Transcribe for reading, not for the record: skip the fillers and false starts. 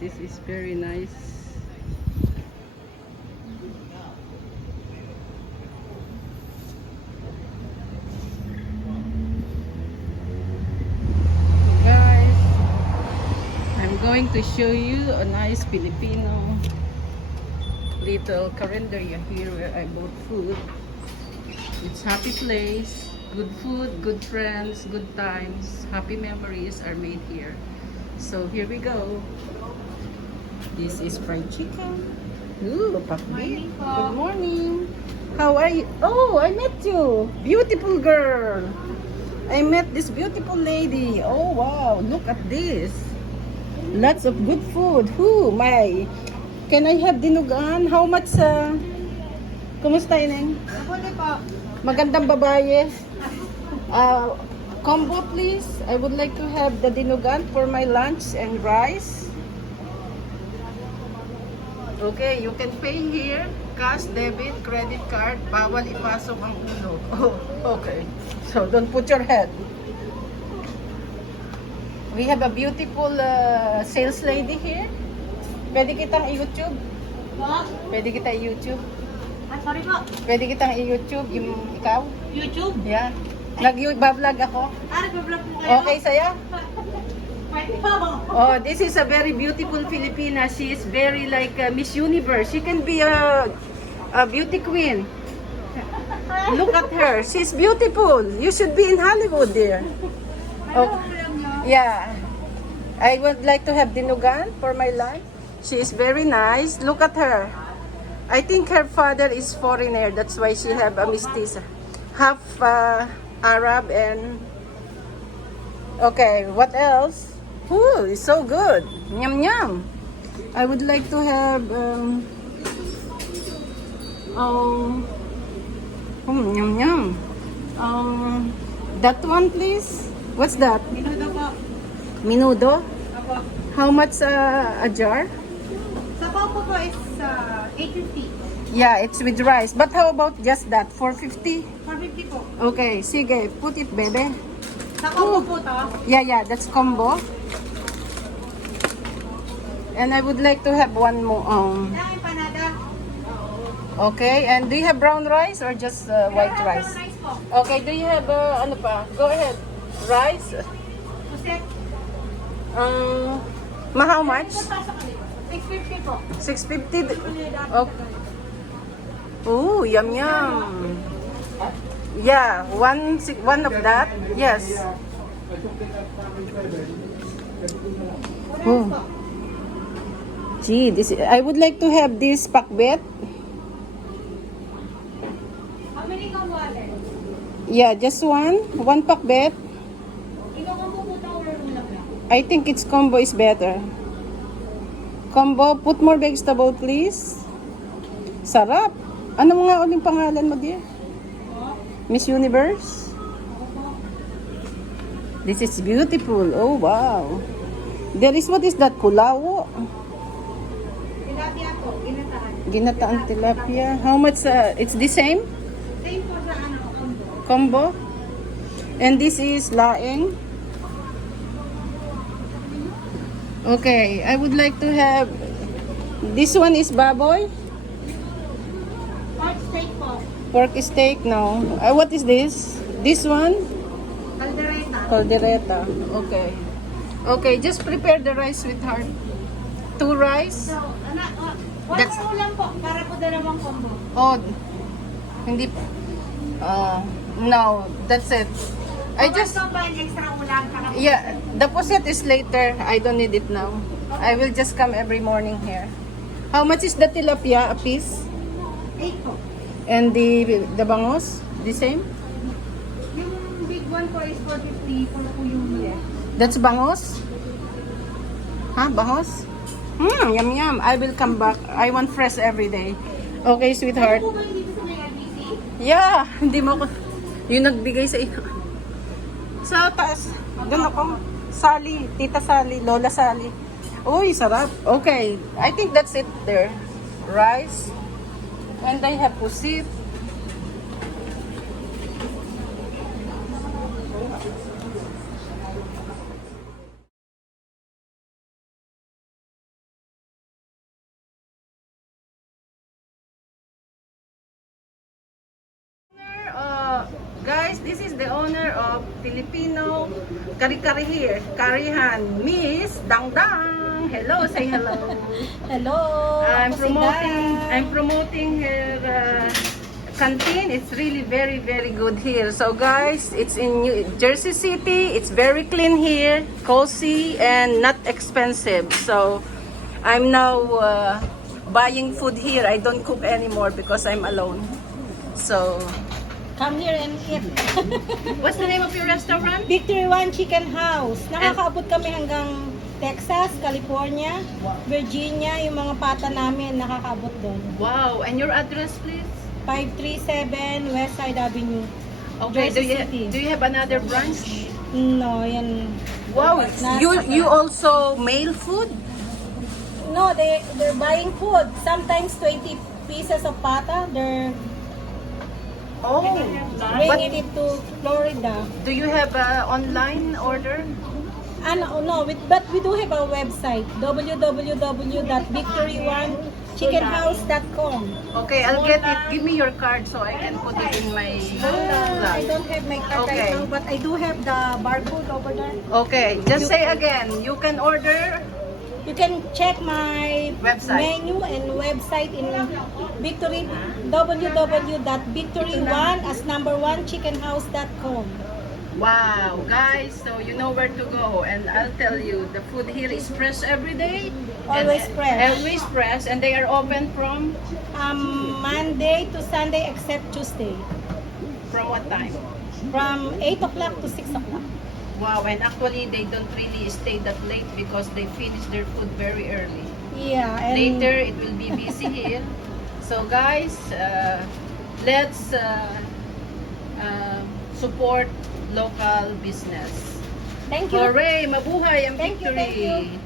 This is very nice. Guys, I'm going to show you a nice Filipino little carinderia here where I bought food. It's happy place, good food, good friends, good times, happy memories are made here. So here we go. This is fried chicken. Ooh, pakbit. Good morning. How are you? Oh, I met you. Beautiful girl. I met this beautiful lady. Oh, wow. Look at this. Lots of good food. Who? My. Can I have dinugan? How much? Kumusta ineng? Magandang babae. Combo please. I would like to have the dinugan for my lunch and rice. Okay, you can pay here. Cash, debit, credit card. Bawal ipasok ang ulo. Oh, okay. So don't put your head. We have a beautiful sales lady here. Pwede kitang i-YouTube? Pwede kita i-YouTube? Sorry po. Pwede kitang i-YouTube yung ikaw? YouTube? Yeah. Nag-vlog ako. Nag-vlog po kayo? Okay sa'yo? Pwede po. Oh, this is a very beautiful Filipina. She is very like Miss Universe. She can be a beauty queen. Look at her. She's beautiful. You should be in Hollywood there. Oh, yeah. I would like to have dinugan for my lunch. She is very nice. Look at her. I think her father is foreigner. That's why she have a mestiza. Half Arab and... Okay, what else? Ooh, it's so good. Yum yum. I would like to have... yum yum. That one please. What's that? Minuto po. Menudo? Apo. How much a jar? Sa po is 850. Yeah, it's with rice. But how about just that? 450? 450 po. Okay, sige. Put it, bebe. Sa po to. Yeah, that's combo. And I would like to have one more. Yan, empanada. Okay, and do you have brown rice or just white rice? Rice po. Okay, do you have, ano pa? Go ahead. Rice? Puset. How much? 650 po. 650? Okay. Ooh, yum yum. Yeah, one of that. Yes. Oh. Gee, I would like to have this pakbet. American water. Yeah, just one pakbet. Ikaw ang pupunta or ulam lang? I think its combo is better. Combo, put more vegetable please. Sarap. Ano nga uling pangalan mo, dear? Miss Universe? This is beautiful. Oh, wow. There is, what is that? Pulao? Tilapia po, ginataan. Ginataan tilapia. How much? It's the same? Same po sa combo. Combo? And this is laing. Okay, I would like to have... This one is baboy? Pork steak po. Pork steak? No. What is this? This one? Caldereta. Caldereta. Okay. Okay, just prepare the rice, sweetheart. 2 rice? So, one That's- more ulam po, para po dalawang combo. Oh, hindi. No, that's it. I just... extra ulam. Yeah, the puset is later. I don't need it now. I will just come every morning here. How much is the tilapia a piece? 8 po. And the bangos? The same? Yung big one po is 450 po yung left. That's bangos? Huh? Bangos? Yum yum. I will come back. I want fresh every day. Okay, sweetheart. Ano po ba yung dito sa may RBC? Yeah, hindi mo ko... Yung nagbigay sa iyo. Sa taas. Doon ako. Sally. Tita Sally. Lola Sally. Uy, sarap. Okay. I think that's it there. Rice. And I have pusit. owner of Filipino Kari-Kari here, Karihan, Miss Dang Dang. Hello, say hello. Hello! I'm ako si promoting Dang. I'm promoting her canteen. It's really very good here. So guys, it's in New Jersey City. It's very clean here, cozy and not expensive. So I'm now buying food here. I don't cook anymore because I'm alone. So Come here and eat. what's the name of your restaurant? Victory One Chicken House. Nakakaabot kami hanggang Texas, California, Virginia. Yung mga pata namin nakakaabot doon. Wow, and your address please? 537 West Side Avenue. Okay, Jersey City. do you have another branch? No, yan. Wow, you also mail food? No, they're buying food. Sometimes 20 pieces of pata. They're bringing it to Florida. Do you have online order? But we do have a website, www.victory1chickenhouse.com. Okay, I'll get it. Give me your card so I can put it in my I vlog. don't have my card Okay. right now, but I do have the barcode over there. Okay, just say again. You can order. You can check my Website. menu and website in Victory www.victory1 as number 1 chickenhouse.com. Wow, guys, so you know where to go. And I'll tell you, the food here is fresh every day. Always And, fresh. Always fresh, and they are open from Monday to Sunday except Tuesday. from what time? From 8 o'clock to 6 o'clock. Wow, and actually they don't really stay that late because they finish their food very early. Yeah, and Later it will be busy here. So guys, let's support local business. thank you. Hooray! Mabuhay ang Thank you, victory! thank you.